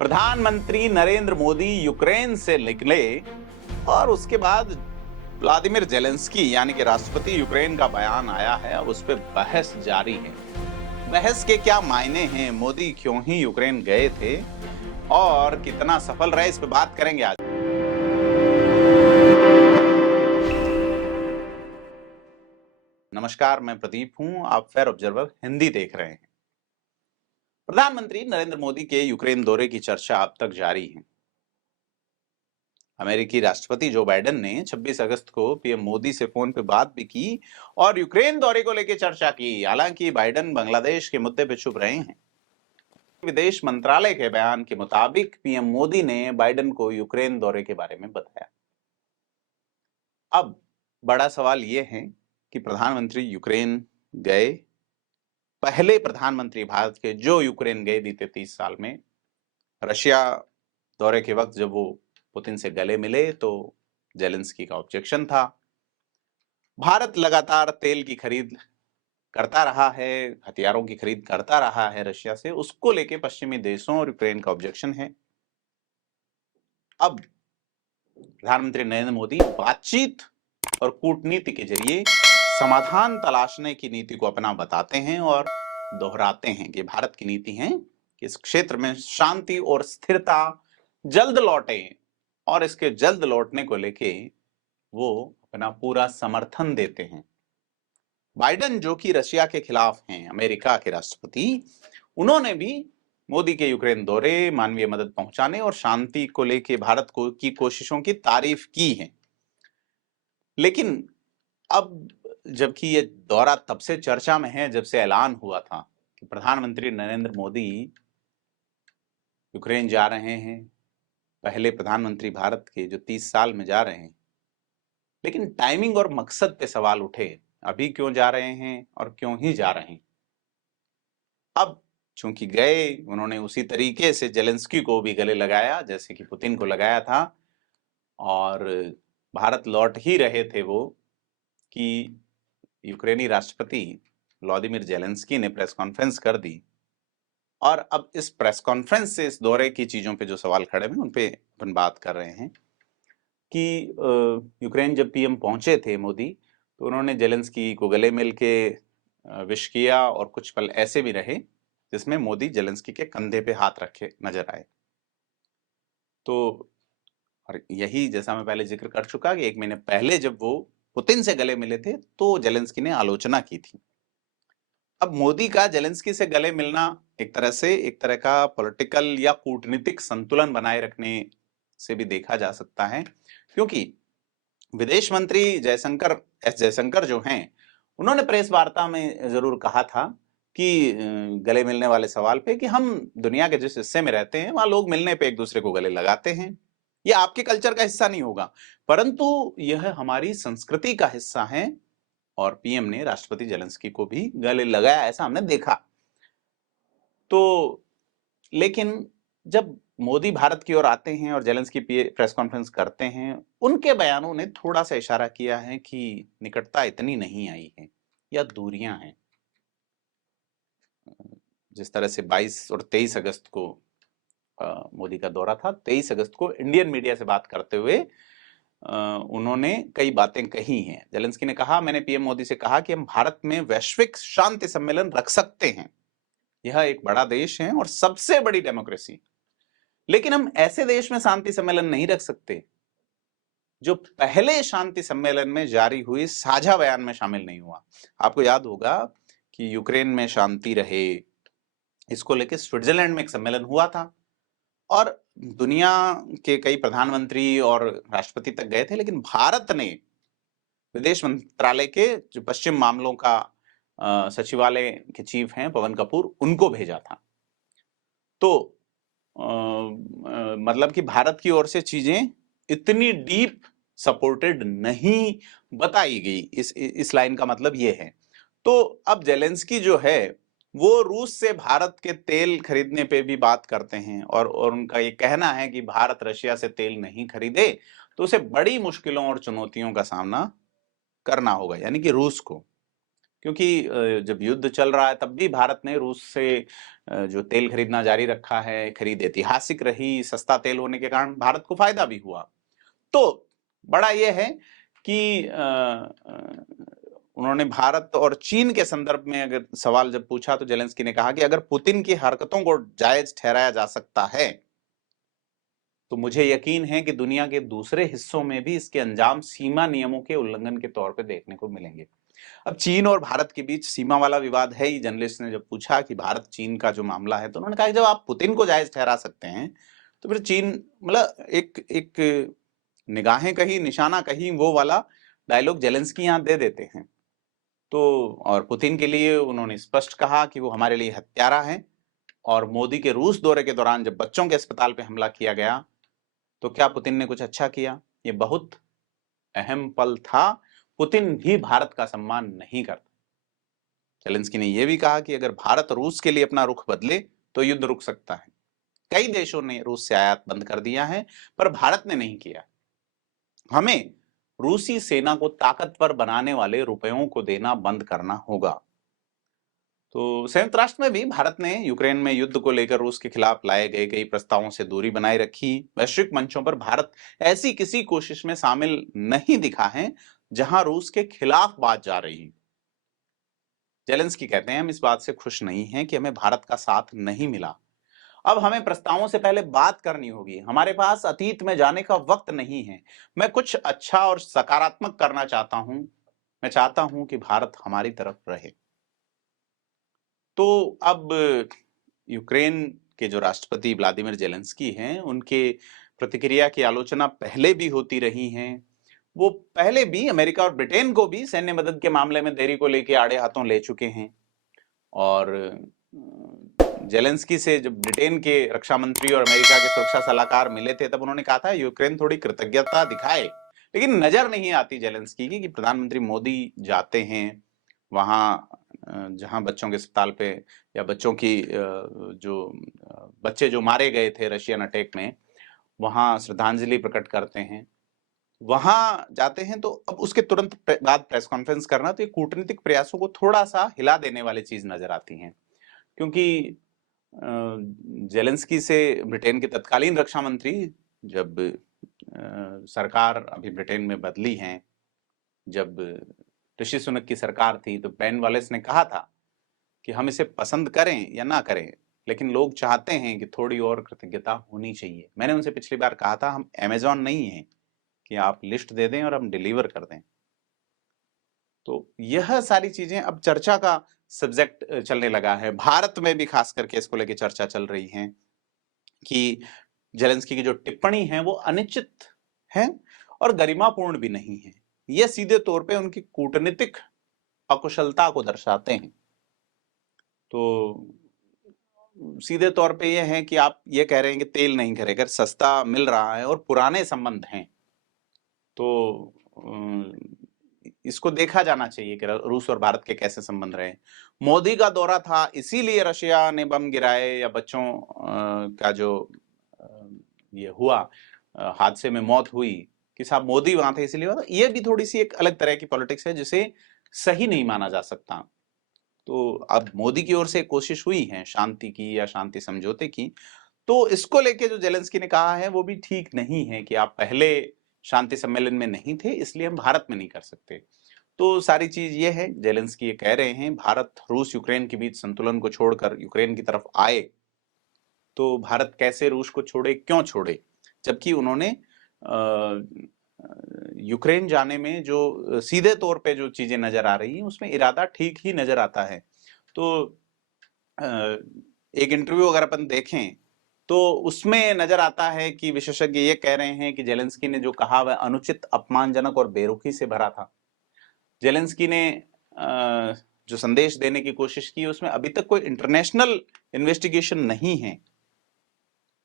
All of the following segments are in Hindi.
प्रधानमंत्री नरेंद्र मोदी यूक्रेन से निकले और उसके बाद व्लादिमीर जेलेंस्की यानी कि राष्ट्रपति यूक्रेन का बयान आया है। अब उस पर बहस जारी है। बहस के क्या मायने हैं, मोदी क्यों ही यूक्रेन गए थे और कितना सफल रहे, इस पर बात करेंगे आज। नमस्कार, मैं प्रदीप हूं, आप फेयर ऑब्जर्वर हिंदी देख रहे हैं। प्रधानमंत्री नरेंद्र मोदी के यूक्रेन दौरे की चर्चा अब तक जारी है। अमेरिकी राष्ट्रपति जो बाइडेन ने 26 अगस्त को पीएम मोदी से फोन पे बात भी की और यूक्रेन दौरे को लेकर चर्चा की। हालांकि बाइडेन बांग्लादेश के मुद्दे पे चुप रहे हैं। विदेश मंत्रालय के बयान के मुताबिक पीएम मोदी ने बाइडेन को यूक्रेन दौरे के बारे में बताया। अब बड़ा सवाल यह है कि प्रधानमंत्री यूक्रेन गए, पहले प्रधानमंत्री भारत के जो यूक्रेन गए बीते 30 साल में। रशिया दौरे के वक्त जब वो पुतिन से गले मिले तो जेलेंस्की का ऑब्जेक्शन था। भारत लगातार तेल की खरीद करता रहा है, हथियारों की खरीद करता रहा है रशिया से, उसको लेके पश्चिमी देशों और यूक्रेन का ऑब्जेक्शन है। अब प्रधानमंत्री नरेंद्र मोदी बातचीत और कूटनीति के जरिए समाधान तलाशने की नीति को अपना बताते हैं और दोहराते हैं कि भारत की नीति है कि इस क्षेत्र में शांति और स्थिरता जल्द लौटे और इसके जल्द लौटने को लेके वो अपना पूरा समर्थन देते हैं। बाइडेन जो कि रशिया के खिलाफ हैं, अमेरिका के राष्ट्रपति, उन्होंने भी मोदी के यूक्रेन दौरे, मानवीय मदद पहुंचाने और शांति को लेके भारत को की कोशिशों की तारीफ की है। लेकिन अब जबकि ये दौरा तब से चर्चा में है जब से ऐलान हुआ था कि प्रधानमंत्री नरेंद्र मोदी यूक्रेन जा रहे हैं, पहले प्रधानमंत्री भारत के जो 30 साल में जा रहे हैं। लेकिन टाइमिंग और मकसद पे सवाल उठे, अभी क्यों जा रहे हैं और क्यों ही जा रहे हैं। अब चूंकि गए, उन्होंने उसी तरीके से जेलेंस्की को भी गले लगाया जैसे कि पुतिन को लगाया था और भारत लौट ही रहे थे वो कि यूक्रेनी राष्ट्रपति व्लादिमीर जेलेंस्की ने प्रेस कॉन्फ्रेंस कर दी। और अब इस प्रेस कॉन्फ्रेंस से इस दौरे की चीजों पे जो सवाल खड़े हुए उन पे अपन बात कर रहे हैं कि यूक्रेन जब पीएम पहुंचे थे मोदी, तो उन्होंने जेलेंस्की को गले मिल के विश किया और कुछ पल ऐसे भी रहे जिसमें मोदी जेलेंस्की के कंधे पे हाथ रखे नजर आए। तो और यही जैसा मैं पहले जिक्र कर चुका कि 1 महीने पहले जब वो पुतिन से गले मिले थे तो जेलेंस्की ने आलोचना की थी। अब मोदी का जेलेंस्की से गले मिलना एक तरह का पॉलिटिकल या कूटनीतिक संतुलन बनाए रखने से भी देखा जा सकता है, क्योंकि विदेश मंत्री एस जयशंकर जो हैं, उन्होंने प्रेस वार्ता में जरूर कहा था कि गले मिलने वाले सवाल पे कि हम दुनिया के जिस हिस्से में रहते हैं वहां लोग मिलने पे एक दूसरे को गले लगाते हैं। ये आपके कल्चर का हिस्सा नहीं होगा, परंतु यह हमारी संस्कृति का हिस्सा है। और पीएम ने राष्ट्रपति जेलेंस्की को भी गले लगाया, ऐसा हमने देखा। तो लेकिन जब मोदी भारत की ओर आते हैं और जेलेंस्की प्रेस कॉन्फ्रेंस करते हैं, उनके बयानों ने थोड़ा सा इशारा किया है कि निकटता इतनी नहीं आई है या दूरियां हैं। जिस तरह से 22 और 23 अगस्त को मोदी का दौरा था, 23 अगस्त को इंडियन मीडिया से बात करते हुए उन्होंने कई बातें कही हैं। जेलेंस्की ने कहा, मैंने पीएम मोदी से कहा कि हम भारत में वैश्विक शांति सम्मेलन रख सकते हैं, यह एक बड़ा देश है और सबसे बड़ी डेमोक्रेसी, लेकिन हम ऐसे देश में शांति सम्मेलन नहीं रख सकते जो पहले शांति सम्मेलन में जारी हुई साझा बयान में शामिल नहीं हुआ। आपको याद होगा कि यूक्रेन में शांति रहे, इसको लेकर स्विट्जरलैंड में एक सम्मेलन हुआ था और दुनिया के कई प्रधानमंत्री और राष्ट्रपति तक गए थे, लेकिन भारत ने विदेश मंत्रालय के जो पश्चिम मामलों का सचिवालय के चीफ हैं पवन कपूर, उनको भेजा था। तो मतलब कि भारत की ओर से चीजें इतनी डीप सपोर्टेड नहीं बताई गई, इस लाइन का मतलब ये है। तो अब जेलेंस्की जो है वो रूस से भारत के तेल खरीदने पे भी बात करते हैं और उनका ये कहना है कि भारत रशिया से तेल नहीं खरीदे तो उसे बड़ी मुश्किलों और चुनौतियों का सामना करना होगा, यानी कि रूस को। क्योंकि जब युद्ध चल रहा है तब भी भारत ने रूस से जो तेल खरीदना जारी रखा है, खरीद ऐतिहासिक रही, सस्ता तेल होने के कारण भारत को फायदा भी हुआ। तो बड़ा ये है कि उन्होंने भारत और चीन के संदर्भ में अगर सवाल जब पूछा तो जेलेंस्की ने कहा कि अगर पुतिन की हरकतों को जायज ठहराया जा सकता है तो मुझे यकीन है कि दुनिया के दूसरे हिस्सों में भी इसके अंजाम सीमा नियमों के उल्लंघन के तौर पे देखने को मिलेंगे। अब चीन और भारत के बीच सीमा वाला विवाद है ही। जर्नलिस्ट ने जब पूछा कि भारत चीन का जो मामला है तो उन्होंने कहा कि जब आप पुतिन को जायज ठहरा सकते हैं तो फिर चीन, मतलब एक एक निगाहें कहीं निशाना कहीं वो वाला डायलॉग जेलेंस्की यहाँ दे देते हैं। तो और पुतिन के लिए उन्होंने स्पष्ट कहा कि वो हमारे लिए हत्यारा है। और मोदी के रूस दौरे के दौरान जब बच्चों के अस्पताल पे हमला किया गया तो क्या पुतिन ने कुछ अच्छा किया? ये बहुत अहम पल था। पुतिन भी भारत का सम्मान नहीं करता। जेलेंस्की ने यह भी कहा कि अगर भारत रूस के लिए अपना रुख बदले तो युद्ध रुक सकता है। कई देशों ने रूस से आयात बंद कर दिया है पर भारत ने नहीं किया। हमें रूसी सेना को ताकतवर बनाने वाले रुपयों को देना बंद करना होगा। तो संयुक्त राष्ट्र में भी भारत ने यूक्रेन में युद्ध को लेकर रूस के खिलाफ लाए गए कई प्रस्तावों से दूरी बनाए रखी। वैश्विक मंचों पर भारत ऐसी किसी कोशिश में शामिल नहीं दिखा है जहां रूस के खिलाफ बात जा रही। जेलेंस्की कहते हैं हम इस बात से खुश नहीं हैं कि हमें भारत का साथ नहीं मिला। अब हमें प्रस्तावों से पहले बात करनी होगी। हमारे पास अतीत में जाने का वक्त नहीं है। मैं कुछ अच्छा और सकारात्मक करना चाहता हूं। मैं चाहता हूं कि भारत हमारी तरफ रहे। तो अब यूक्रेन के जो राष्ट्रपति व्लादिमीर जेलेंस्की हैं, उनके प्रतिक्रिया की आलोचना पहले भी होती रही है। वो पहले भी अमेरिका और ब्रिटेन को भी सैन्य मदद के मामले में देरी को लेकर आड़े हाथों ले चुके हैं। और जेलेंस्की से जब ब्रिटेन के रक्षा मंत्री और अमेरिका के सुरक्षा सलाहकार मिले थे तब उन्होंने कहा था यूक्रेन थोड़ी कृतज्ञता दिखाए। लेकिन नजर नहीं आती जेलेंस्की की कि प्रधानमंत्री मोदी जाते हैं वहां जहां बच्चों के अस्पताल पे या बच्चों की जो बच्चे जो मारे गए थे रशियन अटैक में, वहां श्रद्धांजलि प्रकट करते हैं, वहां जाते हैं। तो अब उसके तुरंत बाद प्रेस कॉन्फ्रेंस करना, तो ये कूटनीतिक प्रयासों को थोड़ा सा हिला देने वाली चीज नजर आती है। क्योंकि जेलेंस्की से ब्रिटेन के तत्कालीन रक्षा मंत्री, जब सरकार अभी ब्रिटेन में बदली है, जब ऋषि सुनक की सरकार थी तो बेन वालेस ने कहा था कि हम इसे पसंद करें या ना करें लेकिन लोग चाहते हैं कि थोड़ी और कृतज्ञता होनी चाहिए। मैंने उनसे पिछली बार कहा था हम अमेज़न नहीं हैं कि आप लिस्ट दे दें और हम डिलीवर कर दें। तो यह सारी चीजें अब चर्चा का सब्जेक्ट चलने लगा है। भारत में भी खास करके इसको लेकर चर्चा चल रही है कि जेलेंस्की की जो टिप्पणी है वो अनिश्चित है और गरिमापूर्ण भी नहीं है। यह सीधे तौर पे उनकी कूटनीतिक अकुशलता को दर्शाते हैं। तो सीधे तौर पे यह है कि आप ये कह रहे हैं कि तेल नहीं खरीदेगा, सस्ता मिल रहा है और पुराने संबंध हैं, तो इसको देखा जाना चाहिए कि रूस और भारत के कैसे संबंध रहे। मोदी का दौरा था इसीलिए रशिया ने बम गिराए या बच्चों का जो ये हुआ हादसे में मौत हुई कि साहब मोदी वहां थे इसलिए हुआ। ये भी थोड़ी सी एक अलग तरह की पॉलिटिक्स है जिसे सही नहीं माना जा सकता। तो अब मोदी की ओर से कोशिश हुई है शांति की या शांति समझौते की, तो इसको लेके जो जेलेंस्की ने कहा है वो भी ठीक नहीं है कि आप पहले शांति सम्मेलन में नहीं थे इसलिए हम भारत में नहीं कर सकते। तो सारी चीज ये है, जेलेंस्की ये कह रहे हैं भारत रूस यूक्रेन के बीच संतुलन को छोड़कर यूक्रेन की तरफ आए, तो भारत कैसे रूस को छोड़े, क्यों छोड़े, जबकि उन्होंने यूक्रेन जाने में जो सीधे तौर पे जो चीजें नजर आ रही हैं उसमें इरादा ठीक ही नजर आता है। तो एक इंटरव्यू अगर अपन देखें तो उसमें नजर आता है कि विशेषज्ञ ये कह रहे हैं कि जेलेंस्की ने जो कहा वह अनुचित, अपमानजनक और बेरुखी से भरा था। जेलेंस्की ने जो संदेश देने की कोशिश की उसमें अभी तक कोई इंटरनेशनल इन्वेस्टिगेशन नहीं है,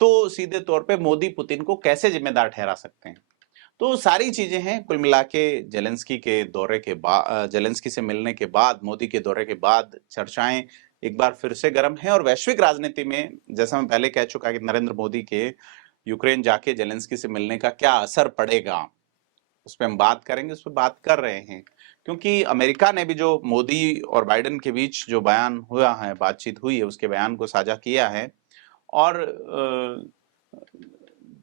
तो सीधे तौर पे मोदी पुतिन को कैसे जिम्मेदार ठहरा सकते हैं। तो सारी चीजें हैं कुल मिला के। जेलेंस्की के दौरे के बाद, जेलेंस्की से मिलने के बाद, मोदी के दौरे के बाद चर्चाएं एक बार फिर से गर्म है। और वैश्विक राजनीति में जैसा मैं पहले कह चुका कि नरेंद्र मोदी के यूक्रेन जाके जेलेंस्की से मिलने का क्या असर पड़ेगा, उस पर हम बात करेंगे, उस पर बात कर रहे हैं, क्योंकि अमेरिका ने भी जो मोदी और बाइडेन के बीच जो बयान हुआ है, बातचीत हुई है, उसके बयान को साझा किया है और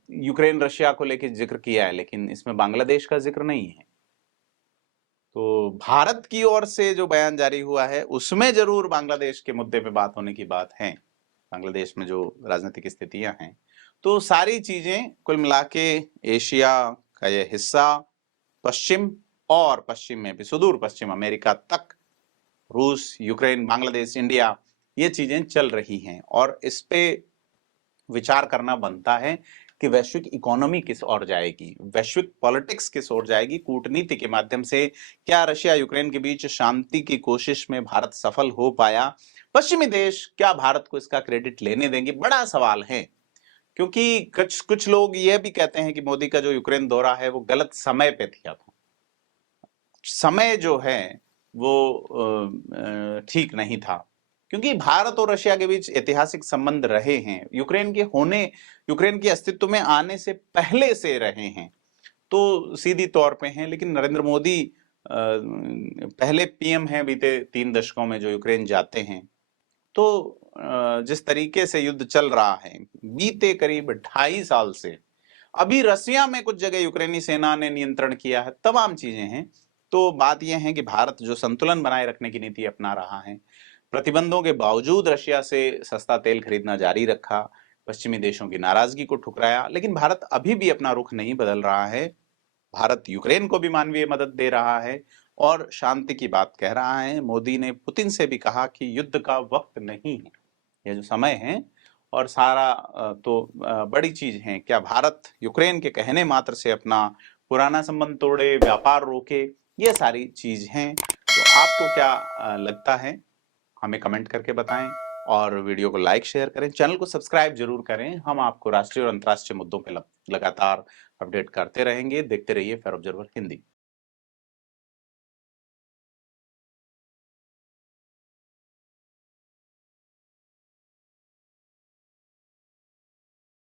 यूक्रेन रशिया को लेकर जिक्र किया है, लेकिन इसमें बांग्लादेश का जिक्र नहीं है। तो भारत की ओर से जो बयान जारी हुआ है उसमें जरूर बांग्लादेश के मुद्दे पे बात होने की बात है, बांग्लादेश में जो राजनीतिक स्थितियां हैं। तो सारी चीजें कुल मिला के एशिया का ये हिस्सा, पश्चिम और पश्चिम में भी सुदूर पश्चिम अमेरिका तक, रूस, यूक्रेन, बांग्लादेश, इंडिया, ये चीजें चल रही हैं और इस पे विचार करना बनता है कि वैश्विक इकोनॉमी किस ओर जाएगी, वैश्विक पॉलिटिक्स किस ओर जाएगी, कूटनीति के माध्यम से क्या रशिया यूक्रेन के बीच शांति की कोशिश में भारत सफल हो पाया, पश्चिमी देश क्या भारत को इसका क्रेडिट लेने देंगे, बड़ा सवाल है। क्योंकि कुछ कुछ लोग यह भी कहते हैं कि मोदी का जो यूक्रेन दौरा है वो गलत समय पे किया था, समय जो है वो ठीक नहीं था, क्योंकि भारत और रशिया के बीच ऐतिहासिक संबंध रहे हैं, यूक्रेन के अस्तित्व में आने से पहले से रहे हैं, तो सीधी तौर पे हैं। लेकिन नरेंद्र मोदी पहले पीएम हैं बीते 3 दशकों में जो यूक्रेन जाते हैं, तो जिस तरीके से युद्ध चल रहा है बीते करीब 2.5 साल से, अभी रसिया में कुछ जगह यूक्रेनी सेना ने नियंत्रण किया है, तमाम चीजें हैं। तो बात यह है कि भारत जो संतुलन बनाए रखने की नीति अपना रहा है, प्रतिबंधों के बावजूद रशिया से सस्ता तेल खरीदना जारी रखा, पश्चिमी देशों की नाराजगी को ठुकराया, लेकिन भारत अभी भी अपना रुख नहीं बदल रहा है। भारत यूक्रेन को भी मानवीय मदद दे रहा है और शांति की बात कह रहा है। मोदी ने पुतिन से भी कहा कि युद्ध का वक्त नहीं है, यह जो समय है और सारा तो बड़ी चीज है, क्या भारत यूक्रेन के कहने मात्र से अपना पुराना संबंध तोड़े, व्यापार रोके, ये सारी चीज हैं। तो आपको क्या लगता है, हमें कमेंट करके बताएं और वीडियो को लाइक शेयर करें, चैनल को सब्सक्राइब जरूर करें। हम आपको राष्ट्रीय और अंतर्राष्ट्रीय मुद्दों पे लगातार अपडेट करते रहेंगे। देखते रहिए फेयर ऑब्जर्वर हिंदी।